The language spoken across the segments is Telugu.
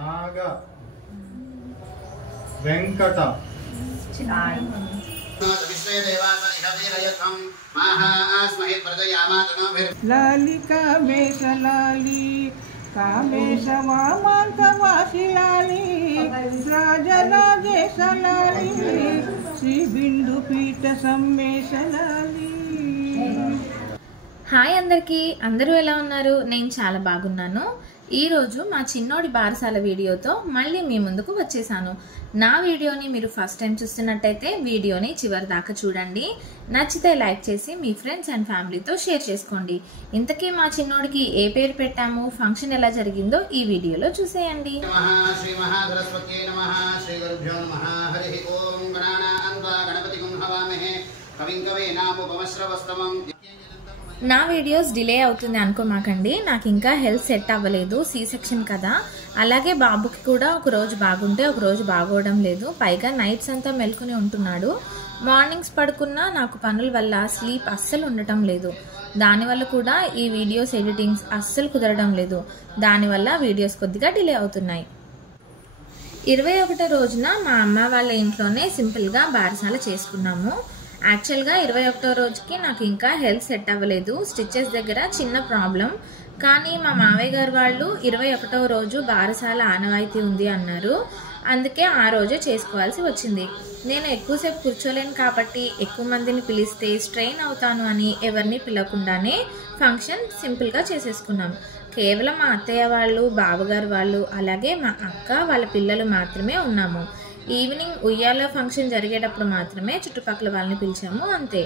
నాగ వెంకట లాలికా మేషలాలి కామేశ వామాంకవాసిలాలి రాజరాజేశలాలి శ్రీ బిందు పీఠ సమ్మేశలాలి. హాయ్ అందరికీ, అందరూ ఎలా ఉన్నారు? నేను చాలా బాగున్నాను. ఈరోజు మా చిన్నోడి బారసాల వీడియోతో మళ్ళీ మీ ముందుకు వచ్చేసాను. నా వీడియోని మీరు ఫస్ట్ టైం చూస్తున్నట్టయితే వీడియోని చివరి దాకా చూడండి. నచ్చితే లైక్ చేసి మీ ఫ్రెండ్స్ అండ్ ఫ్యామిలీతో షేర్ చేసుకోండి. ఇంతకీ మా చిన్నోడికి ఏ పేరు పెట్టాము, ఫంక్షన్ ఎలా జరిగిందో ఈ వీడియోలో చూసేయండి. నా వీడియోస్ డిలే అవుతుంది అనుకోమాకండి. నాకు ఇంకా హెల్త్ సెట్ అవ్వలేదు, సి సెక్షన్ కదా. అలాగే బాబుకి కూడా ఒక రోజు బాగుంటే ఒక రోజు బాగోవడం లేదు. పైగా నైట్స్ అంతా మెలుకుని ఉంటున్నాడు. మార్నింగ్స్ పడుకున్నా నాకు పనుల వల్ల స్లీప్ అస్సలు ఉండటం లేదు. దానివల్ల కూడా ఈ వీడియోస్ ఎడిటింగ్స్ అస్సలు కుదరడం లేదు. దానివల్ల వీడియోస్ కొద్దిగా డిలే అవుతున్నాయి. 21వ రోజున మా అమ్మ వాళ్ళ ఇంట్లోనే సింపుల్గా బారసాల చేసుకున్నాము. యాక్చువల్గా 21వ రోజుకి నాకు ఇంకా హెల్త్ సెట్ అవ్వలేదు. స్టిచెస్ దగ్గర చిన్న ప్రాబ్లం. కానీ మా మావయ్య గారు వాళ్ళు 21వ రోజు బారసాల ఆనవాయితీ ఉంది అన్నారు. అందుకే ఆ రోజే చేసుకోవాల్సి వచ్చింది. నేను ఎక్కువసేపు కూర్చోలేను కాబట్టి ఎక్కువ మందిని పిలిస్తే స్ట్రెయిన్ అవుతాను అని ఎవరిని పిలవకుండానే ఫంక్షన్ సింపుల్గా చేసేసుకున్నాం. కేవలం మా అత్తయ్య వాళ్ళు, బావగారు వాళ్ళు, అలాగే మా అక్క వాళ్ళ పిల్లలు మాత్రమే ఉన్నాము. ఈవినింగ్ ఉయ్యాల ఫంక్షన్ జరిగేటప్పుడు మాత్రమే చుట్టుపక్కల వాళ్ళని పిలిచాము, అంతే.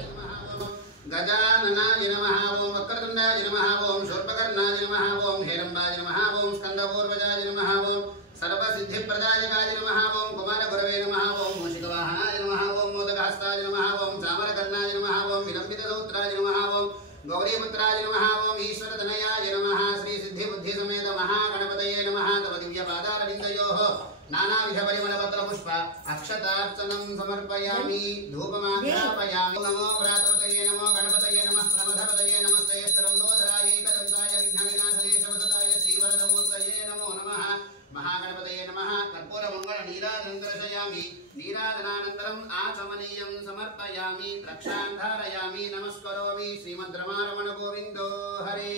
గజాననాయ నమః ఓం వక్రతుండాయ నమః ఓం శూర్పకర్ణాయ నమః ఓం హేరంబాయ నమః ఓం స్కందపూర్వజాయ నమః ఓం సర్వసిద్ధిప్రదాయకాయ నమః ఓం కుమారగురవే నమః ఓం మూషికవాహనాయ నమః ఓం మోదకహస్తాయ నమః ఓం చామరకర్ణాయ నమః ఓం విలంబితసూత్రాయ నమః ఓం గౌరీపుత్రాయ నమః ఓం ఈశ్వరతనయాయ నమః శ్రీ సిద్ధిబుద్ధిసమేత మహాగణపతయే నమః తవ దివ్యపాదారవిందయోః నానావిధ పరిమళపత్ర పుష్ప అక్షతార్చనం సమర్పయామి ధూపమాఘ్రాపయామి. నమో వ్రాతపతయే నమో గణపతయే నమః ప్రమథపతయే నమస్తే స్థిరందోదరాయ ఏకదంతాయ విఘ్నవినాశనే శమసదాయ శ్రీవరదమూర్తయే నమో నమః. మహాగణపతయే నమః. కర్పూర మంగళ నీరాజనం దర్శయామి. నీరాజనానంతరం ఆచమనీయం సమర్పయామి. రక్షాం ధారయామి. నమస్కరోమి. శ్రీమద్రమారమణ గోవిందో హరే.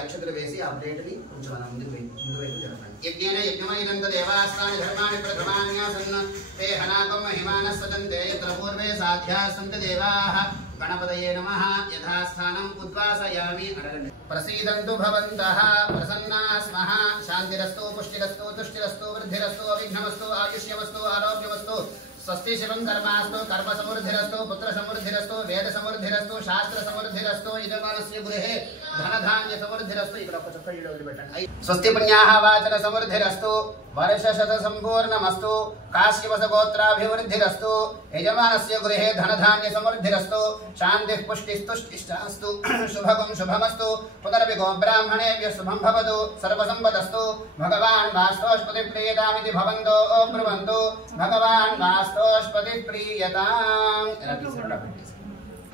అక్షతలు వేసి ఆ ప్లేట్ ని కొంచెం అలా ముందు వైపు జరపండి. యజ్ఞేన యజ్ఞమైనంత దేవాస్త్రాని ధర్మాణి ప్రథమాన్యాసన్న తే హనాకం మహిమానః సదంతే యత్ర పూర్వే సాధ్యాస్సంత దేవాః. గణపతయే నమః. యథాస్థానం ఉద్వాసయామి. అడగండి. ప్రసీదంతు భవంతః ప్రసన్నాః స్మః. శాంతిరస్తు పుష్టిరస్తు తుష్టిరస్తు వృద్ధిరస్తు అవిఘ్నమస్తు ఆయుష్యమస్తు ఆరోగ్యమస్తు. స్వస్తి శివం కర్మాస్తు కర్మ సమృద్ధిరస్తు పుత్ర సమృద్ధిరస్తు వేద సమృద్ధిరస్తు శాస్త్ర సమృద్ధిరస్తు యజమానస్య గృహే ధనధాన్య సమృద్ధిరస్తు. ఇక్కడ ఒక చుక్క ఈడ వదిలిపెట్టండి. స్వస్తి పుణ్యాః వాచన సమృద్ధిరస్తు వర్షశత సంపూర్ణమస్తు కాశ్యవస గోత్రాభివృద్ధిరస్తు యజమానస్య గృహే ధనధాన్య సమృద్ధిరస్తు శాంతిః పుష్టిస్తుష్టిష్టాస్తు శుభగం శుభమస్తు పునరపి గోబ్రాహ్మణేభ్యః శుభం భవతు సర్వసంపదస్తు. భగవాన్ వాస్తోష్పతి ప్రియతామితి భవంతో బ్రువంతు. భగవాన్ వాస్తోష్పతి ప్రియతాం.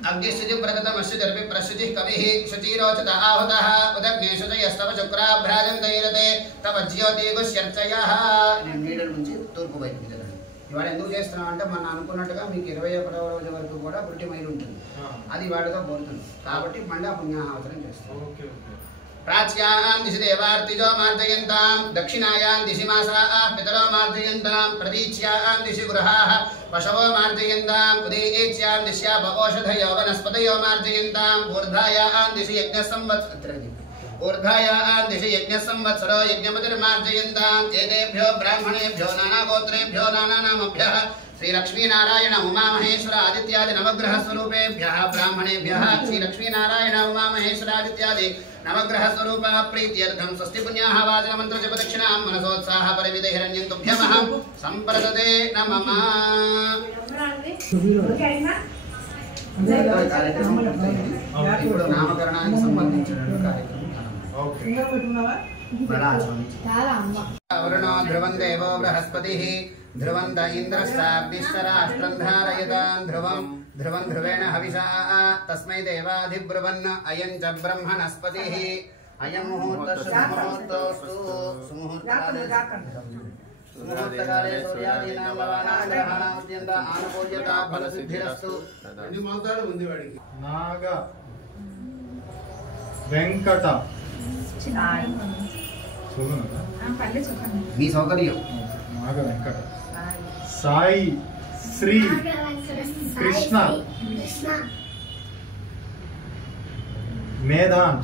అగ్నిశుచి వ్రతమస్య జర్పి ప్రశుచి కవి శుచిరోచత ఆహుతః ఉదగ్నేశుచయస్తవ శుక్రాభ్రాజంతైరతే తవ జ్యోతిగుష్యర్చయః. నీడల నుంచి తూర్పు వైపు జరగండి. ఇవాళ ఎందుకు చేస్తున్నాం అంటే మనం అనుకున్నట్టుగా మీకు 21వ రోజు వరకు కూడా పుట్టి మైలు ఉంటుంది. అది వాడితో కోరుతుంది కాబట్టి మళ్ళీ పుణ్యాహవచనం చేస్తాం. ప్రాచ్యాం దిశి దేవార్తిజో మార్జయంతాం దక్షిణాయాం దిశి మాసాః పితరో మార్జయంతాం ప్రతీచ్యాం దిశి గృహాః పశవో మార్జయంతాం ఉదీచ్యాం దిశ్యాప ఓషధయో వనస్పతయో మార్జయంతాం ఊర్ధ్వాయాం దిశి యజ్ఞ సంవత్సరో యజ్ఞమతిర్మార్జయంతాం. ఏతేభ్యో బ్రాహ్మణేభ్యో నానాగోత్రేభ్యో నానానామభ్యః శ్రీలక్ష్మీనారాయణ ఉమామహేశ్వర ఆదిత్యాది నవగ్రహ స్వరూపేభ్యః బ్రాహ్మణేభ్యః శ్రీలక్ష్మీనారాయణ ఉమామహేశ్వర ఆదిత్యాది నవగ్రహ స్వరూప ప్రీత్యర్థం స్వస్తి పుణ్యాః వాచన మంత్ర జప దక్షిణాం మనసోత్సాహ పరిమిత హిరణ్యం తుభ్యమహం సంప్రదతే నమః. ఇప్పుడు నామకరణానికి సంబంధించిన కార్యక్రమం వరుణో ధ్రువం దేవో బృహస్పతిః ధ్రువం ద ఇంద్రశ్చాగ్నిశ్చరాష్ట్రం ధారయతాం ధ్రువం ధ్రువం ధ్రువేణ హవిషా తస్మై దేవాధిబ్రువన్ అయం చ బ్రహ్మణస్పతిః అయం ముహూర్తః శుభముహూర్తోస్తు. ముహూర్తకాలే సూర్యాదీనాం భవానాం గ్రహాణాం అత్యంత ఆనుకూల్యతా ఫలసిద్ధిరస్తు. నాగ వెంకట మీ సౌకర్యం. నాగ వెంకట సాయి శ్రీ కృష్ణ మేధాన్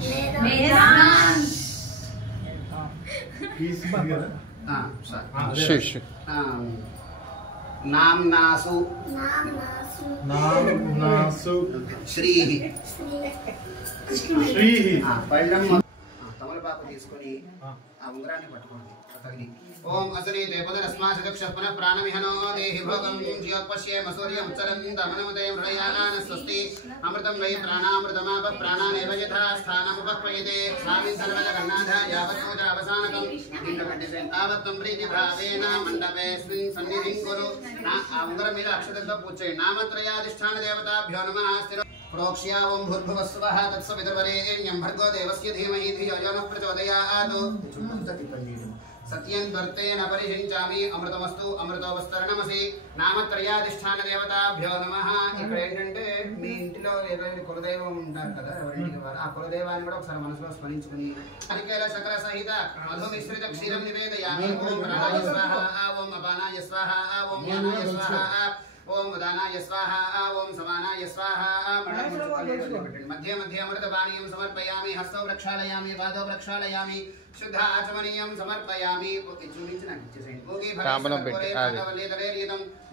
నామ్నాసు శ్రీ పళ్ళం తమలపాకు తీసుకొని ఆ ఉంగరాన్ని పట్టుకోండి. ఓం అసరీతే పునరస్మాశచక్షః పునః ప్రాణమిహనో దేహి భోగం జ్యోత్పశ్యేమ సూర్యం ఉచ్చరంతమనమదయం హృదయానాన స్వస్తి అమృతం వై ప్రాణామృతమాప ప్రాణానేవ యథా స్థానముపక్వయతే స్వామిన్ సర్వజగన్నాథ యావత్ పూజ అవసానకం ఇంద్రకంఠిసేన్ తావత్తం ప్రీతి భావేన మండపేస్మిన్ సన్నిధిం కురు. ఆ ఉంగరం మీద అక్షరంతో పూజ చేయండి. నామత్రయాధిష్ఠాన దేవతాభ్యో నమః. స్థిర ప్రోక్ష్యా ఓం భూర్భువస్సువః తత్సవితుర్వరేణ్యం భర్గో దేవస్య ధీమహి ధియో యో నః ప్రచోదయాత్. సత్యం త్వర్తేన పరిశించామి అమృతమస్తు అమృతోపస్తరణమసి. నామత్రయాధిష్ఠాన దేవతాభ్యో నమః. ఇక్కడ ఏంటంటే మీ ఇంటిలో ఏదైనా కులదైవం ఉంటారు కదా, ఎవరింటికి వారు ఆ కులదైవాన్ని కూడా ఒకసారి మనసులో స్మరించుకుని అరికేల శకర సహిత మధు మిశ్రిత క్షీరం నివేదయామి. ఓం ప్రాణాయ స్వాహ, ఓం అపానాయ స్వాహ, ఓం యానాయ స్వాహ, ఓం ఉదానాయ స్వాహ, ఓం సమానాయ స్వాహ. మధ్య మధ్య అమృతపానీయం సమర్పయామి. హస్తౌ ప్రక్షాళయామి, పాదౌ ప్రక్షాళయామి, శుద్ధ ఆచమనీయం సమర్పయామి. చూపించి నాకు ఇచ్చేసేయండి.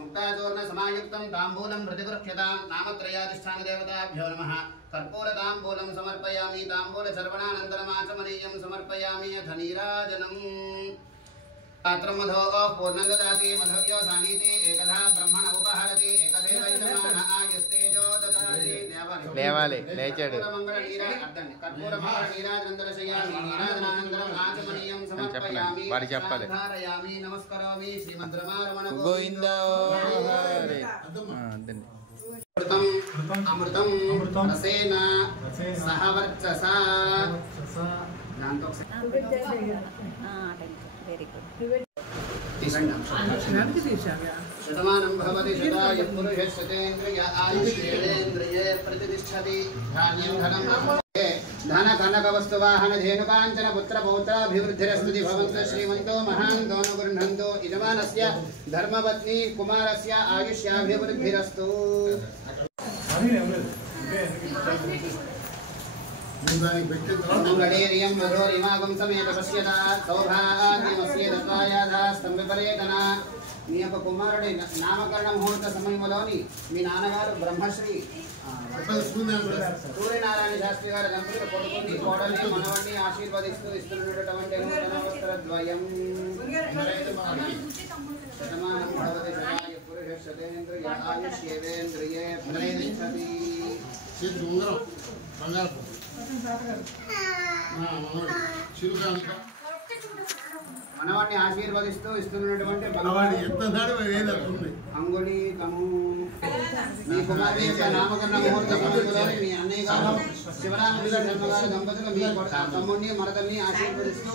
ముక్తాచూర్ణ సమాయుక్తం తాంబూలం ప్రతిగృహ్యతాం. నామత్రయాధిష్ఠాన దేవతాభ్యో నమః. కర్పూర తాంబూలం సమర్పయామి. తాంబూల చర్వణానంతరం ఆచమనీయం సమర్పయామి. అథ నీరాజనం. పాత్రం మధో పూర్ణం దదాతి మధవ్యో సానీతి ఏకదా బ్రహ్మణ ఉపహరతి ఏకదేవ యజమాన ఆయుస్తేజో దదాతి. లేవాలి లేచాడు. కర్పూర మంగళ నీరాజనందరశయామి. నీరాజనానంతరం ఆచమనీయం సమర్పయామి. వాడి చెప్పాలి. ధారయామి నమస్కరోమి. శ్రీమద్రమారమణ గోవిందా. అమృతం అమృతం రసేన సహ వర్చసా. దాంతో శతమానం భవతి శతాయ పురుషः శతేంద్రియ ఆయుష్యేంద్రియే ప్రతిష్టతి. ధాన్యం ధనం ధన కనక వస్తు వాహన ధేనుకాంచన పుత్ర పౌత్రాభివృద్ధిరస్తుతి భవంతు శ్రీమంతో మహాంతో గృహంతో యజమానస్య ధర్మపత్ని కుమారస్య ఆయుష్యాభివృద్ధిరస్తు. గడేరియం వధోరిమాగం సమేత పశ్యత సౌభాగ్యమస్యేదత్వాయాధాస్తం విపరేతన. మీ యొక్క కుమారుడి నామకరణ ముహూర్త సమయంలోని మీ నాన్నగారు బ్రహ్మశ్రీ సూర్యనారాయణ శాస్త్రి గారి దంపతులు కొడుకుని కోడల్ని మనవడిని ఆశీర్వదిస్తూ ఇస్తున్నటువంటి నూతన వస్త్రద్వయం. శతమానం భవతి శతాయ పురుషः శతేంద్రియ ఆయుష్యేంద్రియే ప్రతిష్టతి. మనవాడిని ఆశీర్వదిస్తూ ఇస్తున్నటువంటి అంగుళీకము. మీ కుమార్తె యొక్క నామకరణ ముహూర్త సమయంలోని మీ అన్నయ్య గారు శివరామకృష్ణ శర్మ గారి దంపతులు మీ తమ్ముడిని మరదల్ని ఆశీర్వదిస్తూ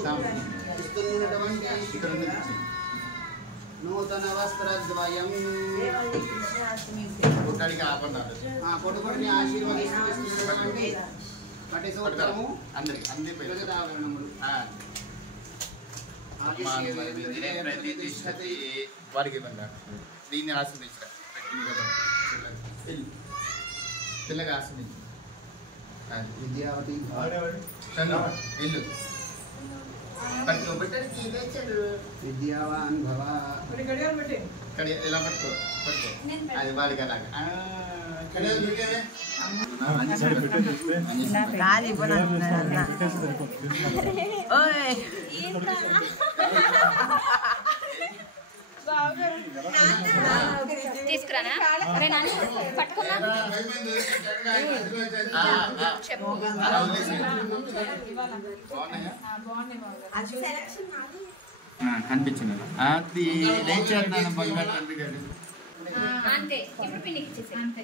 ఇస్తున్నటువంటి నూతన వస్త్రద్వయం. కొడుకుడిని ఆశీర్వదిస్తూ ఇస్తున్నటువంటి పటి సూత్రము ప్రజావరణములు. వారికి దీన్ని ఆస్వాదించరా పిల్లగా ఆస్వాదించు. విద్యావతి ఇల్లు విద్యావాన్ భవ. ఇలా పట్టుకో పట్టుకో. అది వాడికి అలాగా తీసుకురానా పట్టుకున్నా కనిపించింది. అది లేచారు నాన్న బంగారు తండ్రి గారు. అంతే ఇప్పుడు పిండికి ఇచ్చేసి అంతే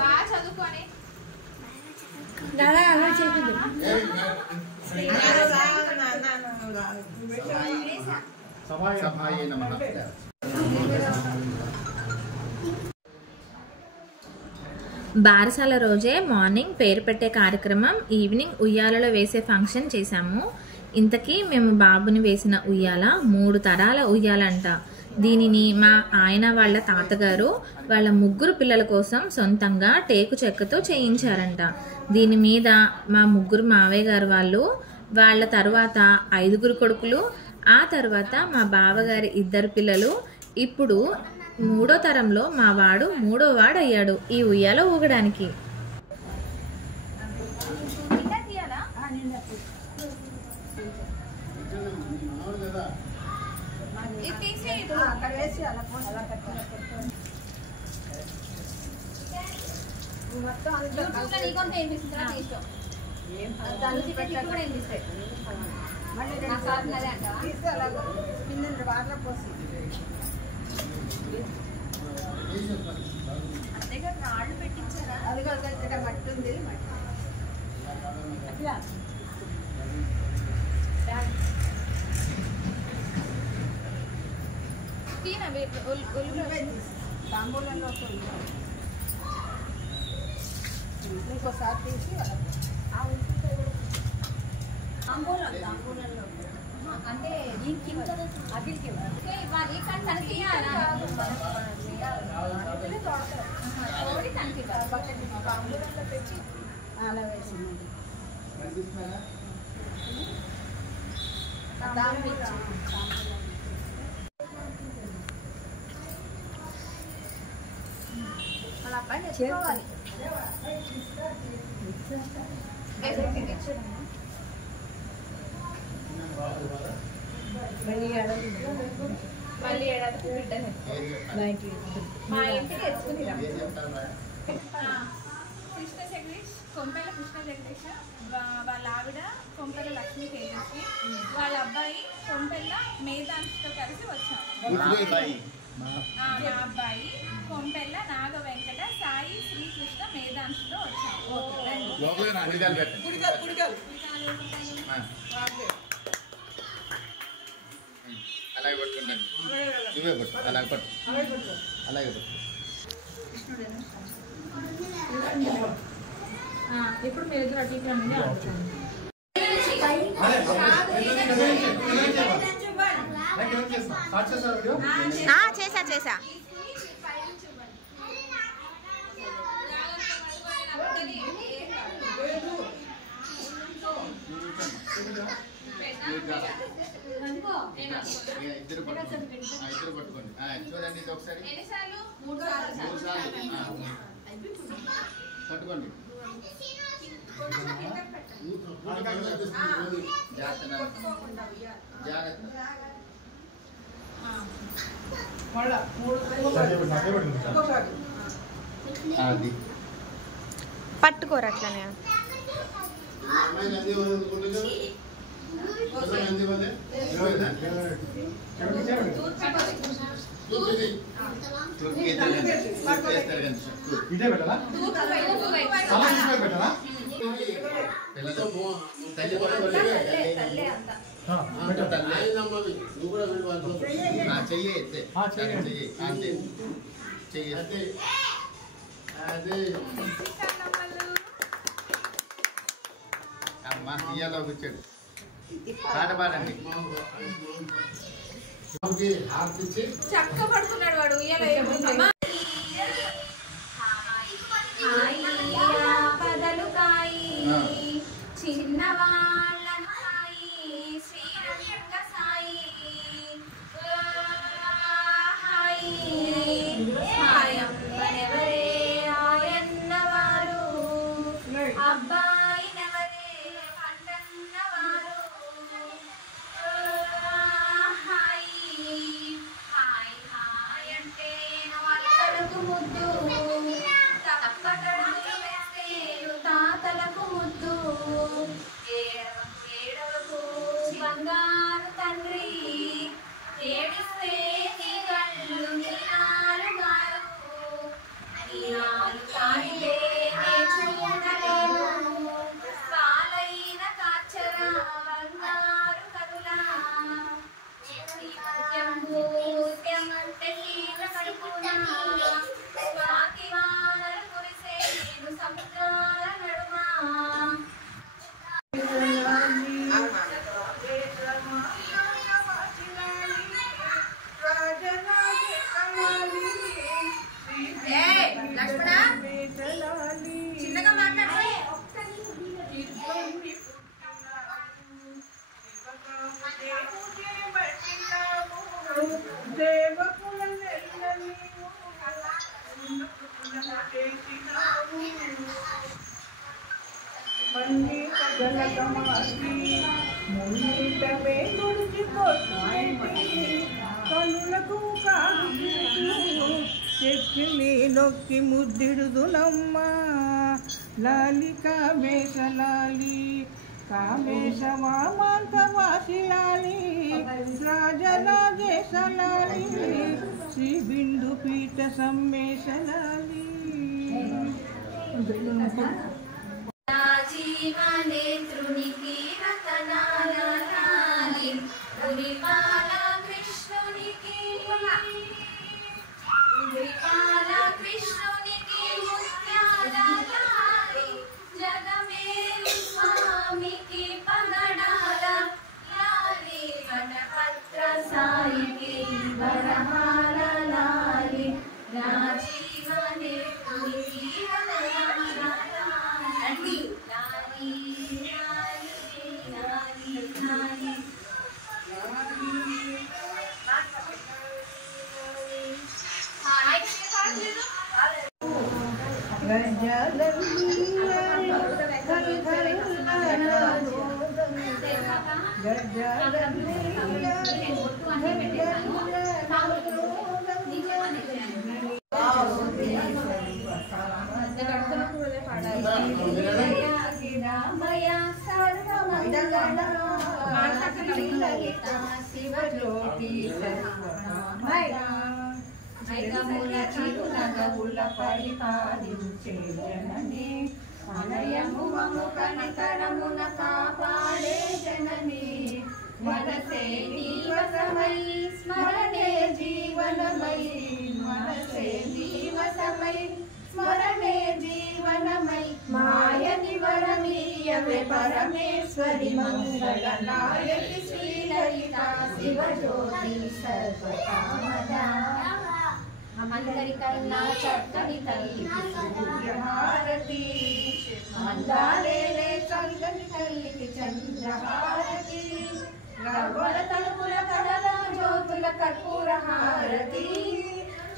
బాగా చదువుకొని సభాయ నమః. బారసాల రోజే మార్నింగ్ పేరు పెట్టే కార్యక్రమం, ఈవినింగ్ ఉయ్యాలలో వేసే ఫంక్షన్ చేశాము. ఇంతకీ మేము బాబుని వేసిన ఉయ్యాల 3 తరాల ఉయ్యాలంట. దీనిని మా ఆయన వాళ్ళ తాతగారు వాళ్ళ 3 పిల్లల కోసం సొంతంగా టేకు చెక్కతో చేయించారంట. దీని మీద మా 3 మావయ్య గారు వాళ్ళ తర్వాత 5 కొడుకులు, ఆ తర్వాత మా బావగారి 2 పిల్లలు, ఇప్పుడు 3వ తరంలో మా వాడు 3వ వాడు అయ్యాడు ఈ ఉయ్యాల ఊగడానికి. ఇంకోసారి తీసి అంటే అదికి ఇవ్వాలి కానీ తనకి అలా వేసింది అలా పని చేసుకోవాలి. మళ్ళీ ఏడాదికి బిడ్డని మా ఇంటికి తెచ్చుకుని కృష్ణ జగదీష్, కొంపెల కృష్ణ జగదీష్, వాళ్ళ ఆవిడ కొంపెల లక్ష్మీ తేజస్వి, వాళ్ళ అబ్బాయి కొంపెల మేధాంశతో కలిసి వచ్చాము. మా అబ్బాయి కొంపెల్ల నాగ వెంకట సాయి శ్రీకృష్ణ మేధాంశతో వచ్చాము. అలాగే పట్టుకుంటాను, నువ్వే పట్టు, అలాగే పట్టు, అలాగే పట్టు. ఇప్పుడు మీరు ఇద్దరు అటు ఇటు రండి. చేసా ఇద్దరు పట్టుకోండి. చూడండి ఇది ఒకసారి 3 సార్లు పట్టుకోండి. అది పట్టుకోరు అట్లనే. ఇదే పెట్టాలా? పెట్టాలా? అమ్మా ఇయ్యాలో కూర్చోడు, పాట పాడండి. చక్క పడుతున్నాడు వాడు. పదలు కాయి చిన్నవాళ్ళ సాయి శ్రీరంగ సాయి సాయం ఎవరే ఆయన్నవారు అబ్బాయినెవరే పండన్నవారు హాయ్ హాయ్ అంటే అత్తలకు ముద్దు తప్పటడుగులు వేస్తే తాతలకు ముద్దు సేవకుల నెల్ల నీవు చేసినావు మన్నీట గలకమాసి మున్నీట వేగుడికి పొట్టుపెట్టి కనులకు కాదు చెక్కిలి నొక్కి ముద్దిడుదునమ్మా లాలి కామేశ లాలి కామేశ మామాంతవాసి లాలి రాజరాజేశ లాలి శ్రీ బిందు పీఠ సమ్మేశ లాలి జీవనేత్రునికి రతనాల లాలి ఉరిపాల కృష్ణునికి ముత్యాల లాలి జగమేలు స్వామికి పగడాల లాలి వనపత్ర సాయికి వరహాల లాలి రాజీవనేత్రునికి రతనాల లాలి లాలి లాలి లాలి శివజ్యోతి చిరునగవుల పరిపాలించే జనని అనయము మము కనికరమున కాపాడే జనని మనసే నీవసమై స్మరణే జీవనమై మనసే నీవసమై స్మరణే జీవనమై మాయ నివరమీయవే పరమేశ్వరి మంగళ నాయకి శ్రీలలిత శివజ్యోతి సర్వకామదా అందరికన్నా చక్కని తల్లికి సూర్యహారతి మందాలేలే చల్లని తల్లికి చంద్రహారతి రవ్వల తలుపుల కడల జ్యోతుల కర్పూర హారతి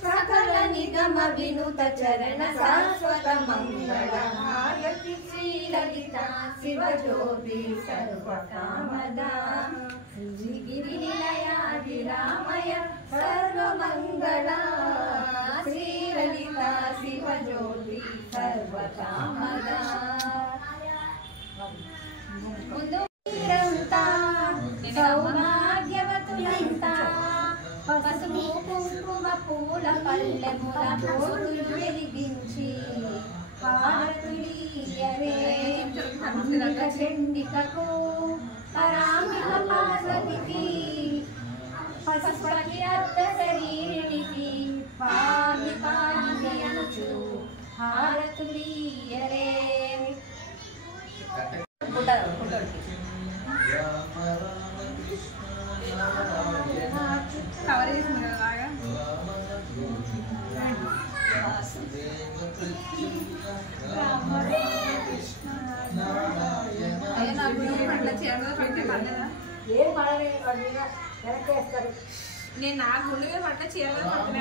సకల నిగమ వినుత చరణ శాశ్వత మంగళ హారతి శ్రీలలిత శివజ్యోతి సర్వకామదా గిరి నిలయాదిరామయ సర్వమంగళ శ్రీలలిత శివజ్యోతి సర్వకామదా ముందు సౌభాగ్యవతులంతా పసుపు కుంకుమ పూల పల్లెముల పోతులు వెలిగించి హారతులీయవే అంబిక చండికకు పరామిక పార్వతికి పసుపకి అర్ధ శరీరునికి పామి పామి అనుచు హారతులీయవే కవర్ చేసింది కదా బాగా అయ్యో నాకు పట్ల చీరలో పడితే పడలేదా నేను నా గుండె మీద పట్ల చీరలో పడుతూనే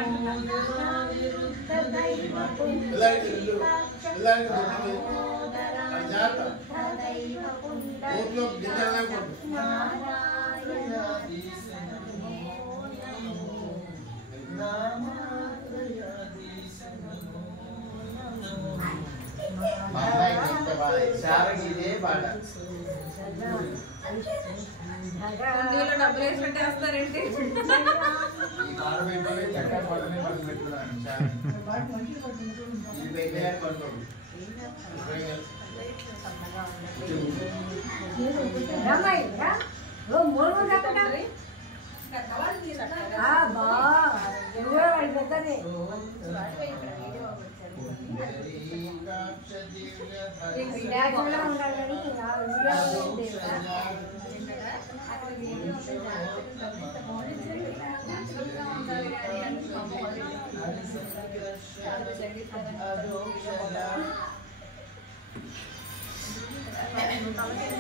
అందులో డబ్బులు వేసి పెట్టేస్తారేంటి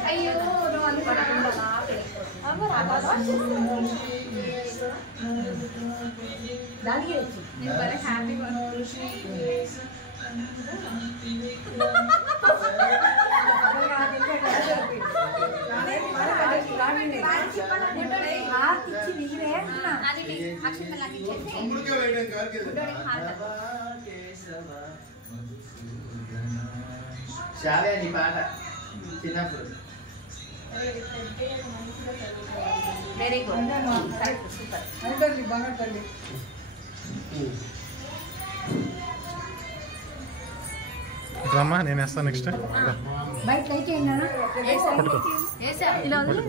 అయ్యో నువ్వు నేను బాగా హ్యాపీగా శావే నీ పాట చిన్నప్పుడు వెరీ గుడ్ సూపర్ రమ్మా నేను వేస్తాను నెక్స్ట్ బయట పట్టుకో ఇలా వదిలే.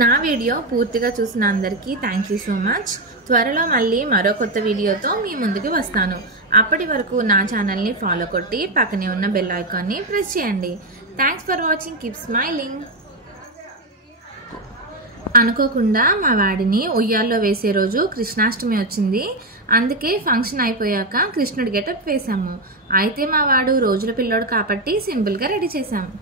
నా వీడియో పూర్తిగా చూసిన అందరికీ థ్యాంక్ యూ సో మచ్. త్వరలో మళ్ళీ మరో కొత్త వీడియోతో మీ ముందుకు వస్తాను. అప్పటి వరకు నా ఛానల్ని ఫాలో కొట్టి పక్కనే ఉన్న బెల్ ఐకాన్ని ప్రెస్ చేయండి. Thanks for watching. Keep smiling. అనుకోకుండా మా వాడిని ఉయ్యాల్లో వేసే రోజు కృష్ణాష్టమి వచ్చింది. అందుకే ఫంక్షన్ అయిపోయాక కృష్ణుడి గెటప్ వేసాము. అయితే మా వాడు రోజుల పిల్లోడు కాబట్టి సింపుల్గా రెడీ చేశాము.